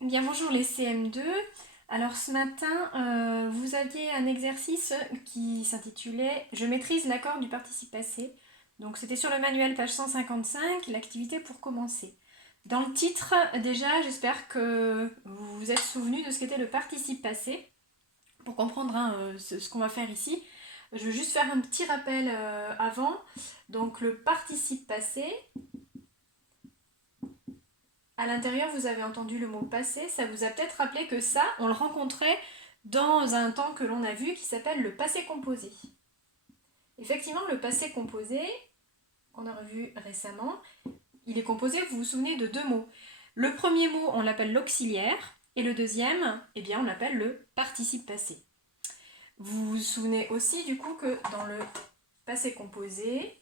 Bien, bonjour les CM2. Alors ce matin, vous aviez un exercice qui s'intitulait « Je maîtrise l'accord du participe passé ». Donc c'était sur le manuel page 155, l'activité pour commencer. Dans le titre, déjà, j'espère que vous vous êtes souvenu de ce qu'était le participe passé. Pour comprendre ce qu'on va faire ici, je veux juste faire un petit rappel avant. Donc le participe passé, à l'intérieur, vous avez entendu le mot passé, ça vous a peut-être rappelé que ça, on le rencontrait dans un temps que l'on a vu qui s'appelle le passé composé. Effectivement, le passé composé, qu'on a revu récemment, il est composé, vous vous souvenez, de deux mots. Le premier mot, on l'appelle l'auxiliaire, et le deuxième, eh bien, on l'appelle le participe passé. Vous vous souvenez aussi du coup que dans le passé composé,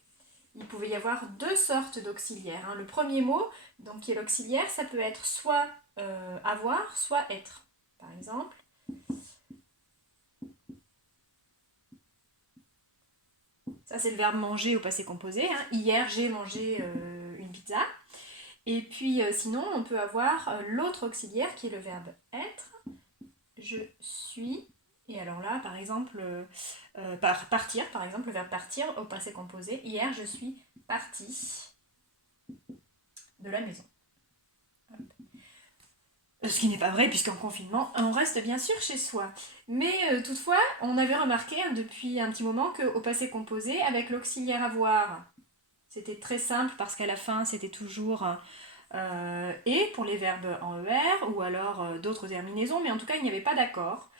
il pouvait y avoir deux sortes d'auxiliaires. Le premier mot, donc qui est l'auxiliaire, ça peut être soit avoir, soit être. Par exemple, ça c'est le verbe manger au passé composé. Hier j'ai mangé une pizza. Et puis sinon, on peut avoir l'autre auxiliaire qui est le verbe être. Je suis. Et alors là, par exemple, partir, par exemple, le verbe partir au passé composé. Hier, je suis partie de la maison. Ce qui n'est pas vrai, puisqu'en confinement, on reste bien sûr chez soi. Mais toutefois, on avait remarqué depuis un petit moment qu'au passé composé, avec l'auxiliaire avoir, c'était très simple parce qu'à la fin, c'était toujours et pour les verbes en ER ou alors d'autres terminaisons, mais en tout cas, il n'y avait pas d'accord.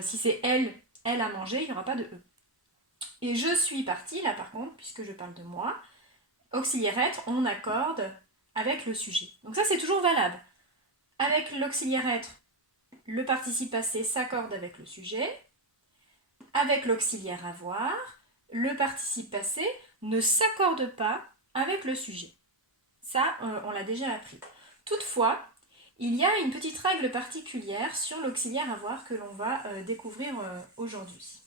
Si c'est elle a mangé, il n'y aura pas de E. Et je suis partie, là par contre, puisque je parle de moi, auxiliaire être, on accorde avec le sujet. Donc ça, c'est toujours valable. Avec l'auxiliaire être, le participe passé s'accorde avec le sujet. Avec l'auxiliaire avoir, le participe passé ne s'accorde pas avec le sujet. Ça, on l'a déjà appris. Toutefois, il y a une petite règle particulière sur l'auxiliaire avoir que l'on va découvrir aujourd'hui.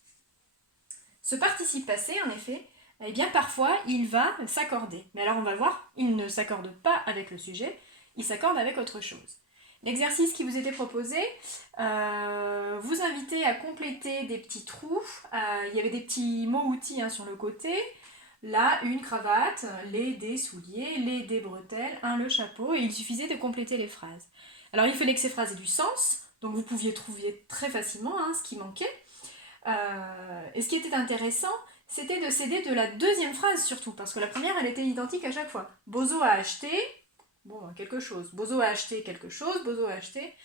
Ce participe passé, en effet, eh bien parfois, il va s'accorder. Mais alors on va voir, il ne s'accorde pas avec le sujet, il s'accorde avec autre chose. L'exercice qui vous était proposé vous invitait à compléter des petits trous. Il y avait des petits mots-outils sur le côté. Là, une cravate, les des souliers, les des bretelles, le chapeau, et il suffisait de compléter les phrases. Alors il fallait que ces phrases aient du sens, donc vous pouviez trouver très facilement ce qui manquait. Et ce qui était intéressant, c'était de s'aider de la deuxième phrase surtout, parce que la première, elle était identique à chaque fois. Bozo a acheté, quelque chose. Bozo a acheté quelque chose, Bozo a acheté.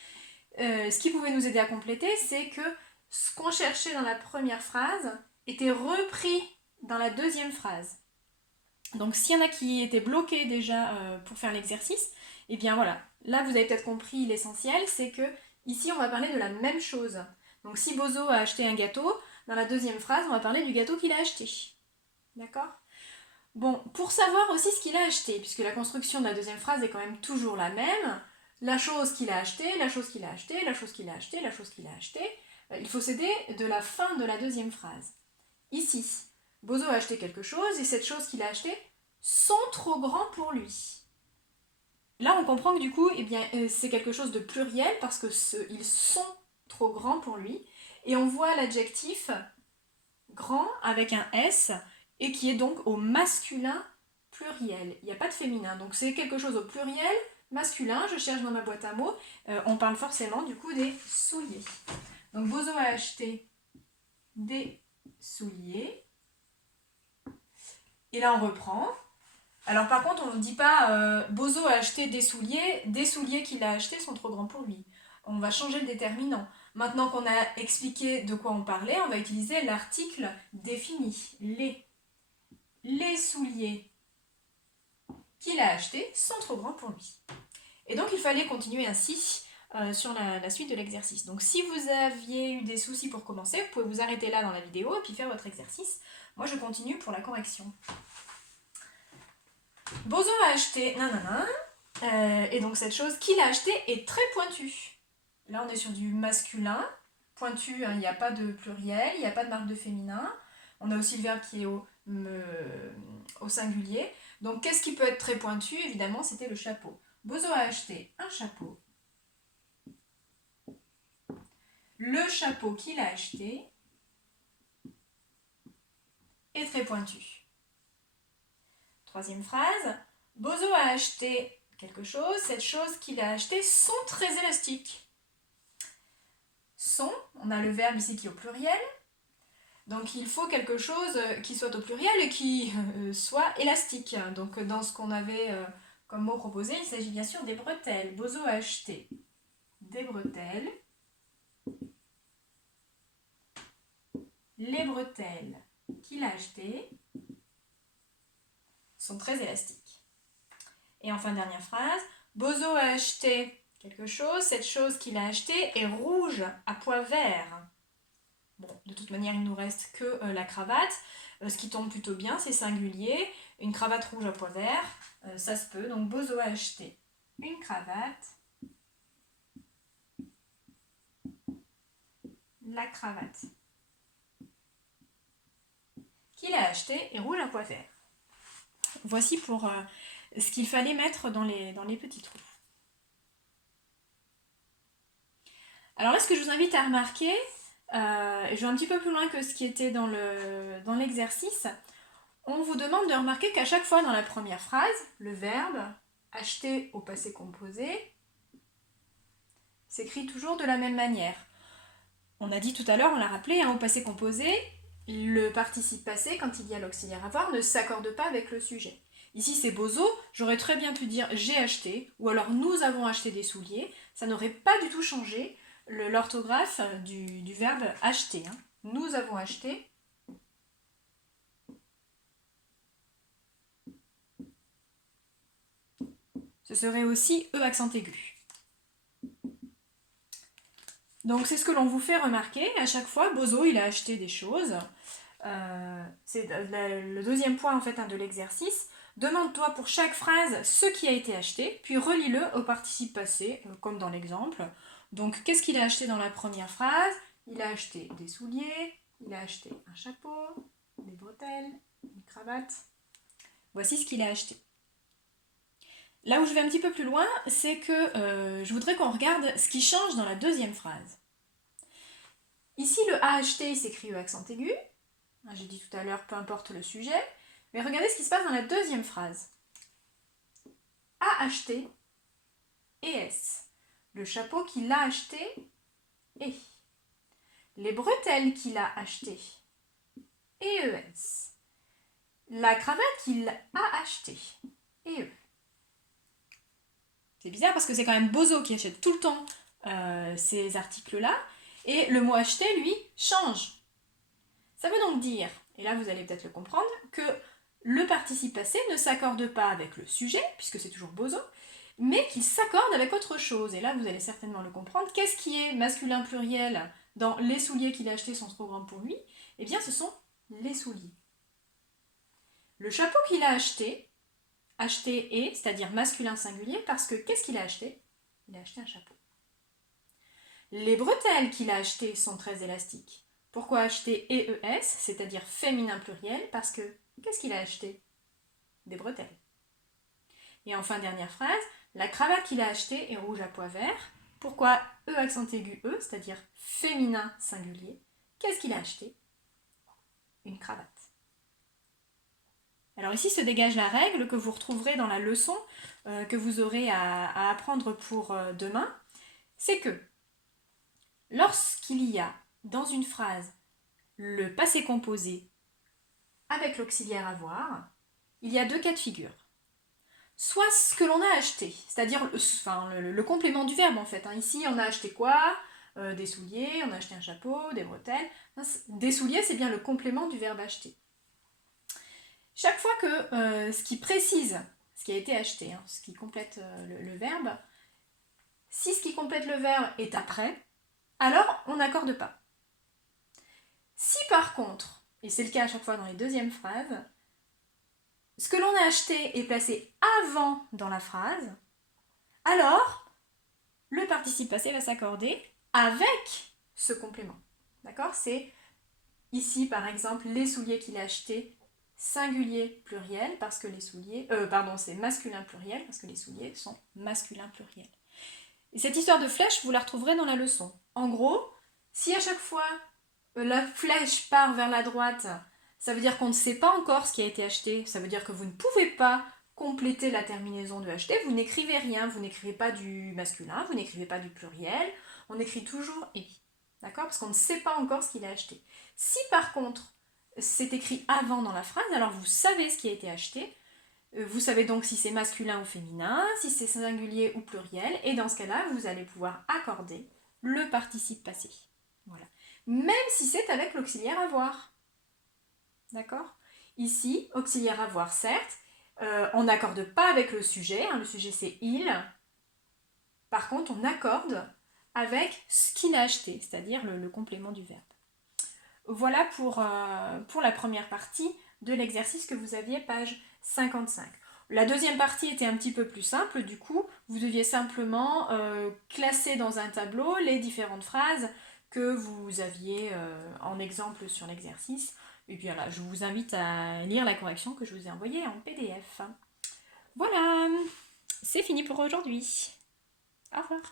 Ce qui pouvait nous aider à compléter, c'est que ce qu'on cherchait dans la première phrase était repris dans la deuxième phrase. Donc s'il y en a qui étaient bloqués déjà pour faire l'exercice, et bien voilà, là vous avez peut-être compris l'essentiel, c'est que ici on va parler de la même chose. Donc si Bozo a acheté un gâteau, dans la deuxième phrase on va parler du gâteau qu'il a acheté. D'accord? Bon, pour savoir aussi ce qu'il a acheté, puisque la construction de la deuxième phrase est quand même toujours la même, la chose qu'il a acheté, la chose qu'il a acheté, la chose qu'il a acheté, la chose qu'il a acheté, il faut s'aider de la fin de la deuxième phrase. Ici, Bozo a acheté quelque chose et cette chose qu'il a acheté sont trop grands pour lui. Là, on comprend que du coup, c'est quelque chose de pluriel parce que ils sont trop grands pour lui. Et on voit l'adjectif grand avec un S et qui est donc au masculin pluriel. Il n'y a pas de féminin. Donc c'est quelque chose au pluriel masculin. Je cherche dans ma boîte à mots. On parle forcément du coup des souliers. Donc Bozo a acheté des souliers. Et là, on reprend. Alors par contre, on ne dit pas Bozo a acheté des souliers qu'il a achetés sont trop grands pour lui. On va changer le déterminant. Maintenant qu'on a expliqué de quoi on parlait, on va utiliser l'article défini. Les souliers qu'il a achetés sont trop grands pour lui. Et donc il fallait continuer ainsi sur la suite de l'exercice. Donc si vous aviez eu des soucis pour commencer, vous pouvez vous arrêter là dans la vidéo et puis faire votre exercice. Moi je continue pour la correction. Bozo a acheté et donc cette chose qu'il a acheté est très pointue. Là on est sur du masculin, pointu, il n'y a pas de pluriel, il n'y a pas de marque de féminin. On a aussi le verbe qui est au singulier. Donc qu'est-ce qui peut être très pointu? Évidemment, c'était le chapeau. Bozo a acheté un chapeau le chapeau qu'il a acheté est très pointu. Troisième phrase, Bozo a acheté quelque chose, cette chose qu'il a acheté sont très élastiques. Sont, on a le verbe ici qui est au pluriel, donc il faut quelque chose qui soit au pluriel et qui soit élastique. Donc dans ce qu'on avait comme mot proposé, il s'agit bien sûr des bretelles. Bozo a acheté des bretelles. Les bretelles qu'il a achetées sont très élastiques. Et enfin, dernière phrase, Bozo a acheté quelque chose, cette chose qu'il a achetée est rouge à pois vert. Bon, de toute manière, il ne nous reste que la cravate. Ce qui tombe plutôt bien, c'est singulier. Une cravate rouge à pois vert, ça se peut. Donc, Bozo a acheté une cravate. La cravate qu'il a achetée est rouge à pois vert. Voici pour ce qu'il fallait mettre dans les petits trous. Alors là, ce que je vous invite à remarquer, je vais un petit peu plus loin que ce qui était dans l'exercice, on vous demande de remarquer qu'à chaque fois dans la première phrase, le verbe acheter au passé composé s'écrit toujours de la même manière. On a dit tout à l'heure, on l'a rappelé, au passé composé, le participe passé, quand il y a l'auxiliaire avoir, ne s'accorde pas avec le sujet. Ici c'est Bozo, j'aurais très bien pu dire j'ai acheté, ou alors nous avons acheté des souliers, ça n'aurait pas du tout changé l'orthographe du verbe acheter. Nous avons acheté. Ce serait aussi E accent aigu. Donc c'est ce que l'on vous fait remarquer. À chaque fois, Bozo, il a acheté des choses. C'est le deuxième point en fait de l'exercice. Demande-toi pour chaque phrase ce qui a été acheté, puis relis-le au participe passé, comme dans l'exemple. Donc qu'est-ce qu'il a acheté dans la première phrase? Il a acheté des souliers, il a acheté un chapeau, des bretelles, une cravate. Voici ce qu'il a acheté. Là où je vais un petit peu plus loin, c'est que je voudrais qu'on regarde ce qui change dans la deuxième phrase. Ici, le a acheté s'écrit E accent aigu. J'ai dit tout à l'heure, peu importe le sujet. Mais regardez ce qui se passe dans la deuxième phrase. A acheté, ES. Le chapeau qu'il a acheté, et. Les bretelles qu'il a achetées, EES. La cravate qu'il a achetée, EE. C'est bizarre parce que c'est quand même Bozo qui achète tout le temps ces articles-là. Et le mot acheter, lui, change. Ça veut donc dire, et là vous allez peut-être le comprendre, que le participe passé ne s'accorde pas avec le sujet, puisque c'est toujours Bozo, mais qu'il s'accorde avec autre chose. Et là vous allez certainement le comprendre. Qu'est-ce qui est masculin pluriel dans les souliers qu'il a achetés sont trop grands pour lui? Eh bien ce sont les souliers. Le chapeau qu'il a acheté est, c'est-à-dire masculin singulier, parce que qu'est-ce qu'il a acheté? Il a acheté un chapeau. Les bretelles qu'il a achetées sont très élastiques. Pourquoi acheter EES, c'est-à-dire féminin pluriel? Parce que qu'est-ce qu'il a acheté? Des bretelles. Et enfin, dernière phrase, la cravate qu'il a achetée est rouge à pois vert. Pourquoi E accent aigu E, c'est-à-dire féminin singulier? Qu'est-ce qu'il a acheté? Une cravate. Alors ici se dégage la règle que vous retrouverez dans la leçon que vous aurez à apprendre pour demain. C'est que lorsqu'il y a dans une phrase le passé composé avec l'auxiliaire avoir, il y a deux cas de figure. Soit ce que l'on a acheté, c'est-à-dire le complément du verbe en fait. Ici on a acheté quoi? Des souliers, on a acheté un chapeau, des bretelles. Des souliers, c'est bien le complément du verbe acheter. Chaque fois que ce qui précise ce qui a été acheté, ce qui complète le verbe, si ce qui complète le verbe est après, alors on n'accorde pas. Si par contre, et c'est le cas à chaque fois dans les deuxièmes phrases, ce que l'on a acheté est placé avant dans la phrase, alors le participe passé va s'accorder avec ce complément. D'accord? C'est ici par exemple les souliers qu'il a achetés singulier pluriel parce que les souliers, c'est masculin pluriel parce que les souliers sont masculin pluriel. Et cette histoire de flèche, vous la retrouverez dans la leçon. En gros, Si à chaque fois la flèche part vers la droite, ça veut dire qu'on ne sait pas encore ce qui a été acheté. Ça veut dire que vous ne pouvez pas compléter la terminaison de acheter. Vous n'écrivez rien. Vous n'écrivez pas du masculin, vous n'écrivez pas du pluriel. On écrit toujours et. D'accord? Parce qu'on ne sait pas encore ce qu'il a acheté. Si par contre c'est écrit avant dans la phrase, alors vous savez ce qui a été acheté. Vous savez donc si c'est masculin ou féminin, si c'est singulier ou pluriel, et dans ce cas-là, vous allez pouvoir accorder le participe passé. Voilà. Même si c'est avec l'auxiliaire avoir. D'accord? Ici, auxiliaire avoir, certes, on n'accorde pas avec le sujet, le sujet c'est il. Par contre, on accorde avec ce qu'il a acheté, c'est-à-dire le complément du verbe. Voilà pour la première partie de l'exercice que vous aviez, page 55. La deuxième partie était un petit peu plus simple, du coup, vous deviez simplement classer dans un tableau les différentes phrases que vous aviez en exemple sur l'exercice. Et puis voilà, je vous invite à lire la correction que je vous ai envoyée en PDF. Voilà, c'est fini pour aujourd'hui. Au revoir.